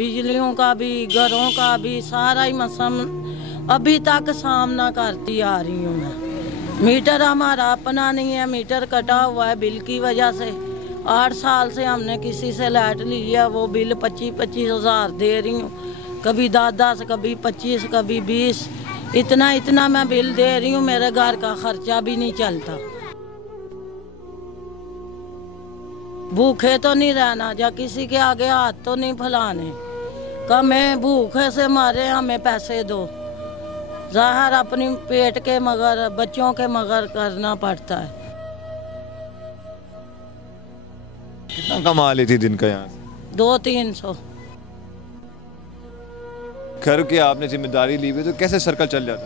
बिजलियों का भी, घरों का भी, सारा ही मसला अभी तक सामना करती आ रही हूँ मैं। मीटर हमारा अपना नहीं है, मीटर कटा हुआ है बिल की वजह से। 8 साल से हमने किसी से लाइट ली है, वो बिल 25-25 हज़ार दे रही हूँ, कभी 10-10, कभी 25, कभी 20, इतना मैं बिल दे रही हूँ। मेरे घर का खर्चा भी नहीं चलता। भूखे तो नहीं रहना, या किसी के आगे हाथ तो नहीं फैलाने, हमें भूखे से मारे हमें पैसे दो। ज़ाहिर अपनी पेट के मगर, बच्चों के मगर करना पड़ता है। कितना कमा लेती दिन का यहाँ से? 200-300। घर की आपने जिम्मेदारी ली हुई तो कैसे सर्कल चल जाता?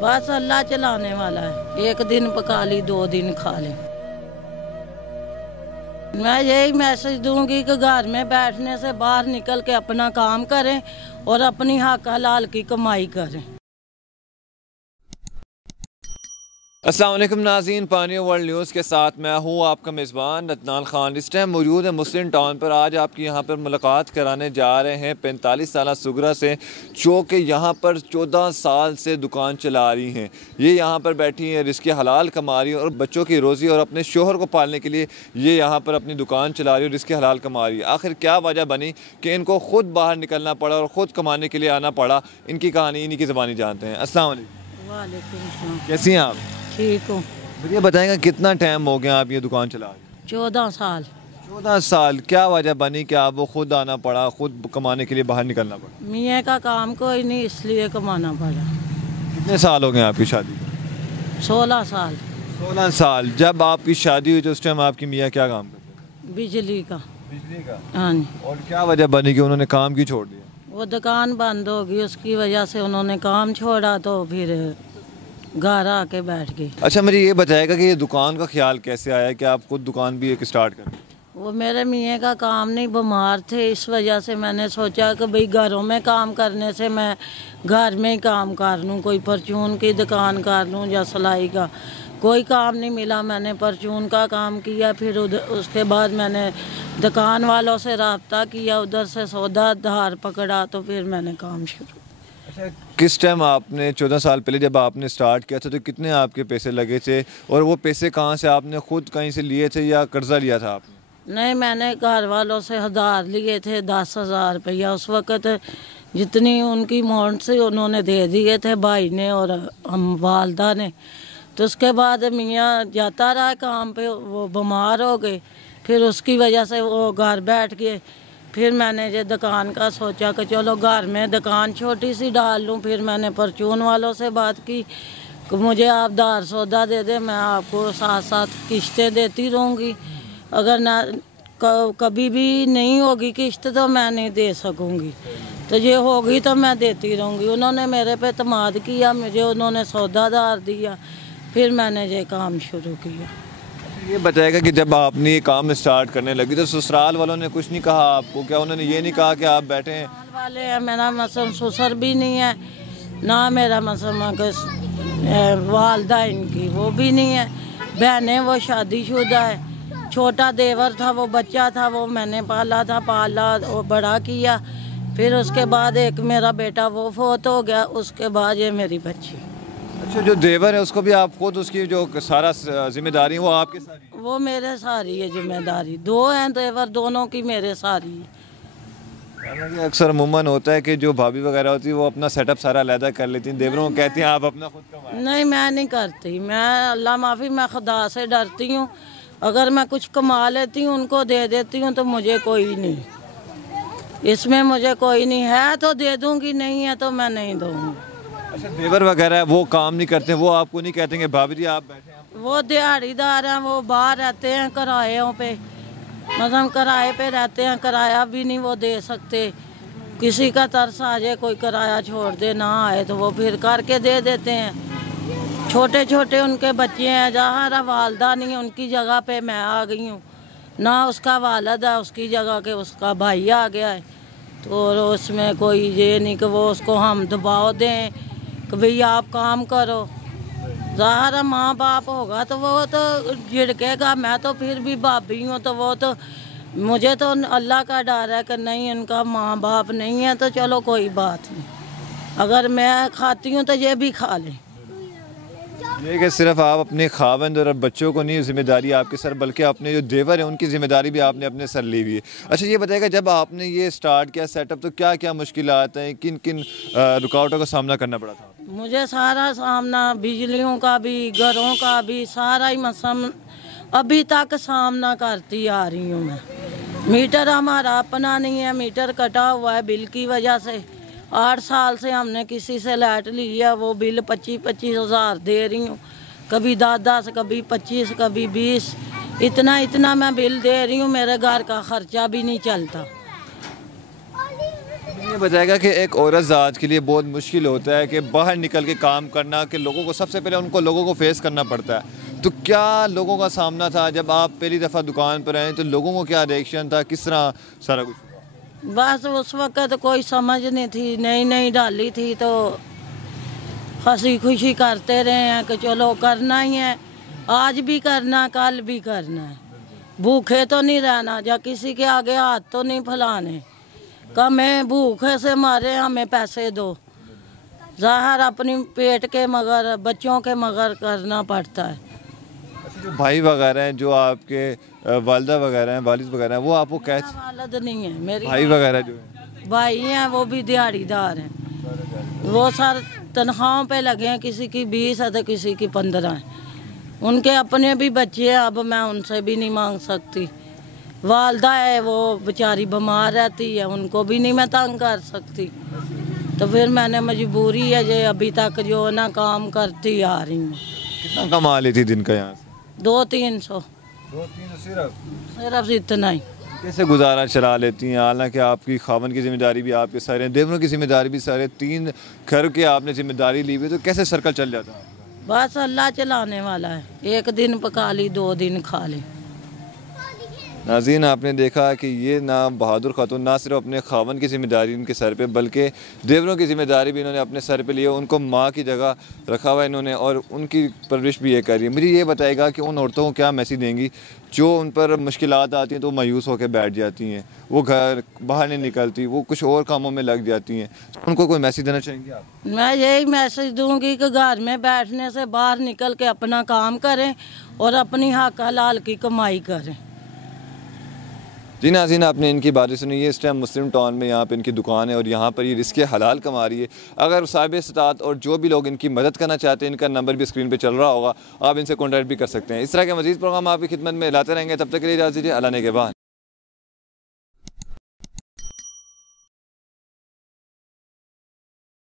बस अल्लाह चलाने वाला है, एक दिन पका ली 2 दिन खा ली। मैं यही मैसेज दूंगी कि घर में बैठने से बाहर निकल के अपना काम करें और अपनी हक हलाल की कमाई करें। अस्सलाम वालेकुम नाज़रीन, पानी वर्ल्ड न्यूज़ के साथ मैं हूँ आपका मेज़बान अदनान खान। इस टाइम मौजूद है मुस्लिम टाउन पर। आज आपकी यहाँ पर मुलाकात कराने जा रहे हैं 45 साल सुगरा से, जो कि यहाँ पर 14 साल से दुकान चला रही हैं। ये यहाँ पर बैठी हैं, रिज़्क़ हलाल कमा रही हैं और बच्चों की रोज़ी और अपने शोहर को पालने के लिए ये यहाँ पर अपनी दुकान चला रही है और रिज़्क़ हलाल कमा रही है। आखिर क्या वजह बनी कि इनको ख़ुद बाहर निकलना पड़ा और ख़ुद कमाने के लिए आना पड़ा? इनकी कहानी इन्हीं की ज़बानी जानते हैं। अस्सलाम वालेकुम, कैसी हैं आप? ठीक हूँ। ये बताएंगे कितना टाइम हो गया आप ये दुकान चला रहे हैं? 14 साल। 14 साल। क्या वजह बनी कि आप वो खुद आना पड़ा, खुद कमाने के लिए बाहर निकलना पड़ा? मियाँ का काम कोई नहीं, इसलिए कमाना पड़ा। कितने साल हो गए आपकी शादी? 16 साल। 16 साल। जब आपकी शादी हुई तो उस टाइम आपकी मियाँ क्या काम करते? बिजली का। बिजली का? हाँ जी। और क्या वजह बनी कि उन्होंने काम क्यों छोड़ दिया? वो दुकान बंद हो गई, उसकी वजह से उन्होंने काम छोड़ा, तो फिर घर आके बैठ गई। अच्छा, मुझे ये बताएगा कि ये दुकान का ख्याल कैसे आया कि आप खुद दुकान भी एक स्टार्ट करें? वो मेरे मियाँ का काम नहीं, बीमार थे, इस वजह से मैंने सोचा कि भाई घरों में काम करने से मैं घर में ही काम कर लूँ, कोई परचून की दुकान कर लूँ या सिलाई का। कोई काम नहीं मिला, मैंने परचून का काम किया। फिर उसके बाद मैंने दुकान वालों से रब्ता किया, उधर से सौदा धार पकड़ा, तो फिर मैंने काम शुरू। अच्छा, किस टाइम आपने 14 साल पहले जब आपने स्टार्ट किया था तो कितने आपके पैसे लगे थे और वो पैसे कहाँ से, आपने खुद कहीं से लिए थे या कर्जा लिया था आपने? नहीं, मैंने घर वालों से उधार लिए थे 10,000 रुपया। उस वक़्त जितनी उनकी अमाउंट से उन्होंने दे दिए थे भाई ने और हम वालदा ने। तो उसके बाद मियाँ जाता रहा काम पे, वो बीमार हो गए, फिर उसकी वजह से वो घर बैठ गए। फिर मैंने ये दुकान का सोचा कि चलो घर में दुकान छोटी सी डाल लूँ। फिर मैंने परचून वालों से बात की कि मुझे आप धार सौदा दे दें, मैं आपको साथ साथ किश्तें देती रहूँगी। अगर ना कभी भी नहीं होगी किश्त तो मैं नहीं दे सकूँगी, तो ये होगी तो मैं देती रहूँगी। उन्होंने मेरे पे एतमाद किया, मुझे उन्होंने सौदा धार दिया, फिर मैंने ये काम शुरू किया। ये बताएगा कि जब आपने ये काम स्टार्ट करने लगी तो ससुराल वालों ने कुछ नहीं कहा आपको? क्या उन्होंने ये नहीं कहा कि आप बैठे हैं? ससुराल वाले हैं, मेरा मसलन ससुर भी नहीं है, ना मेरा मसलन वालदा इनकी वो भी नहीं है। बहनें वो शादीशुदा है, छोटा देवर था, वो बच्चा था, वो मैंने पाला वो बड़ा किया। फिर उसके बाद एक मेरा बेटा वो फोत हो गया, उसके बाद ये मेरी बच्ची। अच्छा, जो देवर है उसको भी आप खुद, उसकी जो सारा जिम्मेदारी है वो आपके सारी? वो मेरे सारी है जिम्मेदारी। 2 हैं देवर, दोनों की मेरे सारी है। अक्सर अमूमन होता है कि जो भाभी वगैरह होती है वो अपना सेटअप सारा अलहदा कर लेती हैं, देवरों को कहती हैं आप अपना खुद कमाएं। नहीं, मैं नहीं करती, मैं अल्लाह माफ़ी, मैं खुदा से डरती हूँ। अगर मैं कुछ कमा लेती हूँ उनको दे देती हूँ, तो मुझे कोई नहीं, इसमें मुझे कोई नहीं है तो दे दूँगी, नहीं है तो मैं नहीं दूँगी। अच्छा, देवर वगैरह वो काम नहीं करते, वो आपको नहीं कहते हैं भाभी जी आप बैठे हैं? वो दिहाड़ीदार हैं, वो बाहर रहते हैं किरायों पे, मतलब किराए पे रहते हैं, किराया भी नहीं वो दे सकते। किसी का तरस आ जाए, कोई किराया छोड़ दे, ना आए तो वो फिर करके दे देते हैं। छोटे छोटे उनके बच्चे हैं, जहाँ वालदा नहीं है उनकी जगह पे मैं आ गई हूँ, ना उसका वालद है, उसकी जगह के उसका भाई आ गया है। तो उसमें कोई ये नहीं कि वो उसको हम दबाव दें कि भाई आप काम करो। ज़ाहिर माँ बाप होगा तो वो तो झिड़केगा, मैं तो फिर भी भाभी हूँ, तो वो तो मुझे तो अल्लाह का डर है कि नहीं, उनका माँ बाप नहीं है तो चलो कोई बात नहीं, अगर मैं खाती हूँ तो ये भी खा लें। ये कि सिर्फ आप अपने खावंद और बच्चों को नहीं जिम्मेदारी आपके सर, बल्कि अपने जो देवर हैं उनकी जिम्मेदारी भी आपने अपने सर ली हुई है। अच्छा ये बताइएगा, जब आपने ये स्टार्ट किया सेटअप तो क्या क्या मुश्किलात हैं, किन किन रुकावटों का सामना करना पड़ा था? मुझे सारा सामना, बिजलियों का भी, घरों का भी, सारा ही मसम अभी तक सामना करती आ रही हूँ मैं। मीटर हमारा अपना नहीं है, मीटर कटा हुआ है बिल की वजह से। 8 साल से हमने किसी से लाइट ली है, वो बिल 25-25 हज़ार दे रही हूँ, कभी 10-10, कभी 25, कभी 20, इतना मैं बिल दे रही हूँ, मेरे घर का खर्चा भी नहीं चलता। ये बताएगा कि एक औरत ज़ात के लिए बहुत मुश्किल होता है कि बाहर निकल के काम करना, कि लोगों को सबसे पहले लोगों को फेस करना पड़ता है। तो क्या लोगों का सामना था जब आप पहली दफ़ा दुकान पर आए, तो लोगों को क्या रिएक्शन था, किस तरह सारा कुछ? बस उस वक़्त कोई समझ नहीं थी, नई डाली थी तो हंसी खुशी करते रहे हैं कि चलो करना ही है, आज भी करना, कल भी करना है, भूखे तो नहीं रहना, या किसी के आगे हाथ तो नहीं फैलाने का मैं भूखे से मारे, हमें पैसे दो, ज़ाहिर अपनी पेट के मगर बच्चों के मगर करना पड़ता है। जो भाई वगैरह हैं, जो आपके वालिदा वगैरह हैं, वालिद वगैरह हैं, वो आपको कैसे? वालिद नहीं है मेरी, भाई वगैरह जो हैं, भाई हैं वो भी दिहाड़ीदार हैं, वो सर तनख्वाहों पे लगे हैं, किसी की 20 है तो किसी की 15 है, उनके अपने भी बच्चे हैं, अब मैं उनसे भी नहीं मांग सकती। वालदा है वो बेचारी बीमार रहती है, उनको भी नहीं मैं तंग कर सकती, तो फिर मैंने मजबूरी है जो अभी तक जो ना काम करती आ रही हूँ। कितना कमा लेती दिन का यहाँ से? 200-300 सिर्फ इतना ही। कैसे गुजारा चला लेती हैं? हालांकि आपकी खावन की जिम्मेदारी भी आपके सर है, देवरों की जिम्मेदारी भी सर है, 3 घर की आपने जिम्मेदारी ली हुई, तो कैसे सर्कल चल जाता है? बस अल्लाह चलाने वाला है, एक दिन पका ली, 2 दिन खा ली। नाज़रीन, आपने देखा कि ये ना बहादुर खातून ना सिर्फ अपने खावन की ज़िम्मेदारी इनके सर पे, बल्कि देवरों की ज़िम्मेदारी भी इन्होंने अपने सर पे ली है, उनको माँ की जगह रखा हुआ है इन्होंने, और उनकी परवरिश भी ये कर रही है। मुझे ये बताएगा कि उन औरतों को क्या मैसेज देंगी जो उन पर मुश्किलात आती हैं तो मायूस होकर बैठ जाती हैं, वो घर बाहर नहीं निकलती, वो कुछ और कामों में लग जाती हैं, उनको कोई मैसेज देना चाहेंगे आप? मैं यही मैसेज दूंगी कि घर में बैठने से बाहर निकल के अपना काम करें और अपनी हक हलाल की कमाई करें। जी नाज़रीन, आपने इनकी बातें सुनी। ये इस टाइम मुस्लिम टाउन में यहाँ पे इनकी दुकान है और यहाँ पर ये रिस्क हलाल कमा रही है। अगर साहिब इस्तात और जो भी लोग इनकी मदद करना चाहते हैं, इनका नंबर भी स्क्रीन पे चल रहा होगा, आप इनसे कॉन्टैक्ट भी कर सकते हैं। इस तरह के मज़ीद प्रोग्राम आपकी खिदमत में लाते रहेंगे। तब तक के लिए इजाज़त दीजिए। अल्लाह ने के बाद।